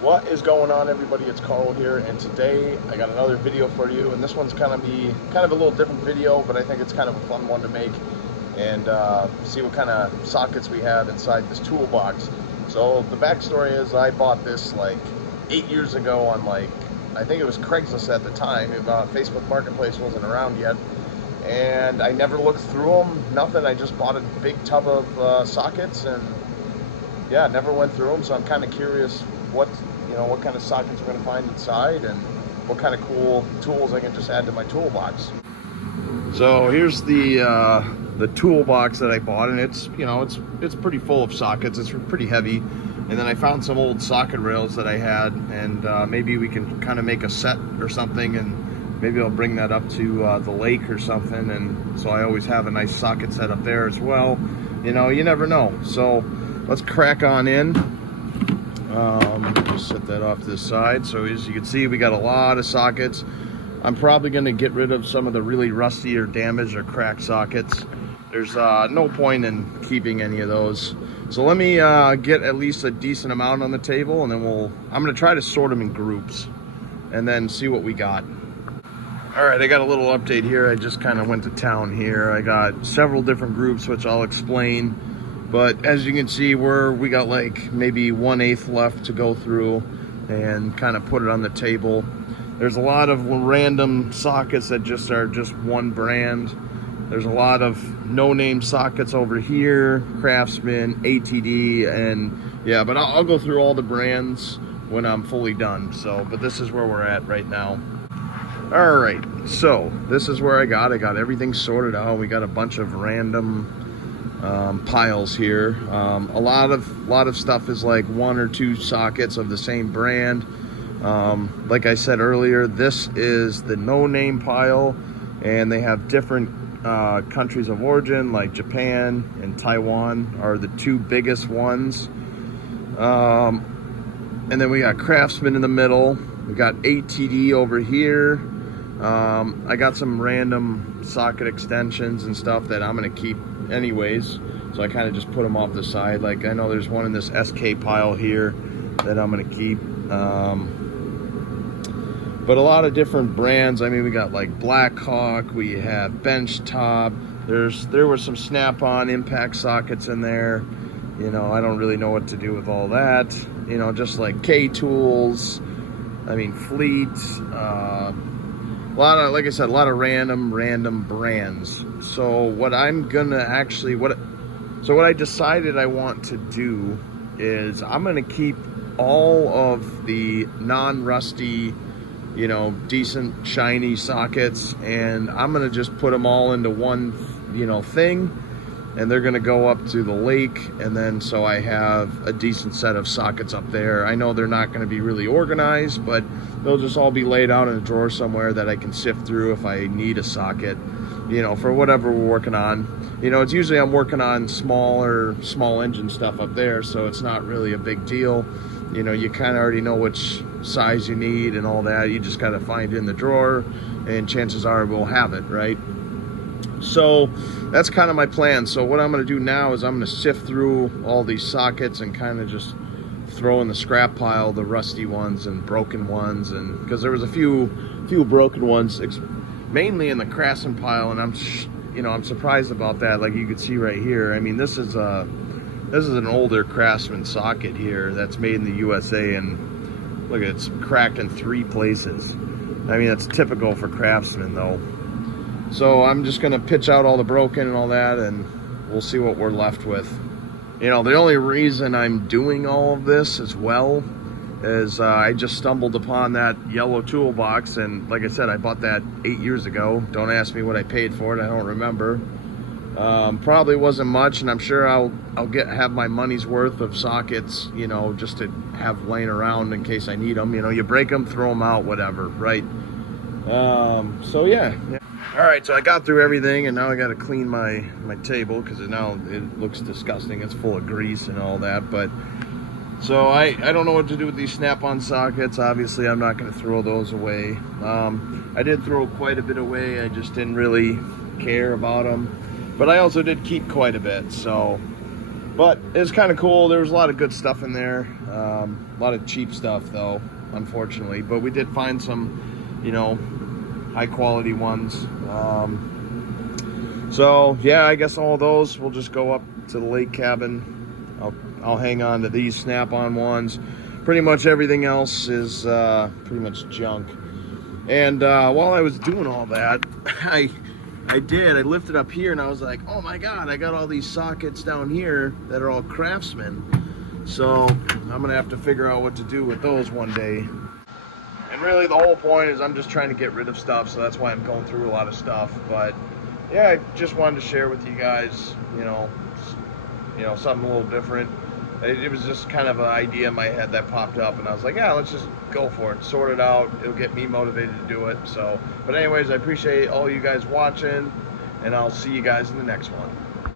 What is going on, everybody? It's Carl here, and today I got another video for you. And this one's kind of a little different video, but I think it's kind of a fun one to make and see what kind of sockets we have inside this toolbox. So the backstory is I bought this like 8 years ago on I think it was Craigslist at the time. Facebook Marketplace wasn't around yet, and I never looked through them. Nothing. I just bought a big tub of sockets and yeah, never went through them, so I'm kind of curious what kind of sockets we're going to find inside and what kind of cool tools I can just add to my toolbox. So here's the toolbox that I bought, and it's pretty full of sockets. It's pretty heavy, and then I found some old socket rails that I had, and maybe we can kind of make a set or something, and maybe I'll bring that up to the lake or something. And so I always have a nice socket set up there as well. You never know. So let's crack on in. Just set that off to the side. So as you can see, we got a lot of sockets. I'm probably going to get rid of some of the really rusty or damaged or cracked sockets. There's no point in keeping any of those. So let me get at least a decent amount on the table, and then I'm going to try to sort them in groups and then see what we got. All right, I got a little update here. I just kind of went to town here. I got several different groups, which I'll explain. But as you can see, we got like maybe 1/8 left to go through and kind of put it on the table. There's a lot of random sockets that are just one brand. There's a lot of no-name sockets over here, Craftsman, ATD, and yeah, but I'll go through all the brands when I'm fully done. But this is where we're at right now. All right, so this is where I got everything sorted out. We got a bunch of random piles here. A lot of stuff is like 1 or 2 sockets of the same brand. Like I said earlier, this is the no-name pile, and they have different countries of origin, like Japan and Taiwan are the 2 biggest ones. And then we got Craftsman in the middle. We got ATD over here. I got some random socket extensions and stuff that I'm gonna keep anyways, so I kind of just put them off the side. Like I know there's one in this SK pile here that I'm gonna keep, but a lot of different brands. I mean, we got like Blackhawk, we have Benchtop, there were some Snap-on impact sockets in there. I don't really know what to do with all that. Just like K-Tools, I mean Fleet, like I said, a lot of random brands. So what I decided I want to do is I'm gonna keep all of the non-rusty, decent shiny sockets, and I'm gonna just put them all into one, thing, and they're gonna go up to the lake, and then so I have a decent set of sockets up there. I know they're not gonna be really organized, but they'll just all be laid out in a drawer somewhere that I can sift through if I need a socket, for whatever we're working on. It's usually I'm working on small engine stuff up there, so it's not really a big deal. You kind of already know which size you need and all that. You just got to find it in the drawer, and chances are we'll have it, right? So that's kind of my plan. So what I'm going to do now is I'm going to sift through all these sockets and kind of just throw in the scrap pile the rusty ones and broken ones, and because there was a few broken ones, mainly in the Craftsman pile, and I'm surprised about that. Like you can see right here, I mean this is an older Craftsman socket here that's made in the USA, and look, it's cracked in 3 places. I mean, that's typical for Craftsman though. So I'm just gonna pitch out all the broken and all that, and we'll see what we're left with. The only reason I'm doing all of this as well is I just stumbled upon that yellow toolbox, and like I said, I bought that 8 years ago. Don't ask me what I paid for it, I don't remember. Probably wasn't much, and I'm sure I'll have my money's worth of sockets, just to have laying around in case I need them. You break them, throw them out, whatever, right? So yeah. All right, so I got through everything, and now I got to clean my table because now it looks disgusting. It's full of grease and all that. But so I don't know what to do with these Snap-on sockets. Obviously, I'm not going to throw those away. I did throw quite a bit away. I just didn't really care about them. But I also did keep quite a bit. So But it's kind of cool. There was a lot of good stuff in there. A lot of cheap stuff, though, unfortunately. But we did find some, you know, high quality ones. So yeah, I guess all those will just go up to the lake cabin. I'll hang on to these Snap-on ones. Pretty much everything else is pretty much junk. And while I was doing all that, I lifted up here and I was like, oh my God, I got all these sockets down here that are all Craftsman. So I'm gonna have to figure out what to do with those one day. And really the whole point is I'm just trying to get rid of stuff, so that's why I'm going through a lot of stuff. But yeah, I just wanted to share with you guys, you know, something a little different. It was just kind of an idea in my head that popped up, and I was like, yeah, let's just go for it, sort it out. It'll get me motivated to do it. So, but anyways, I appreciate all you guys watching, and I'll see you guys in the next one.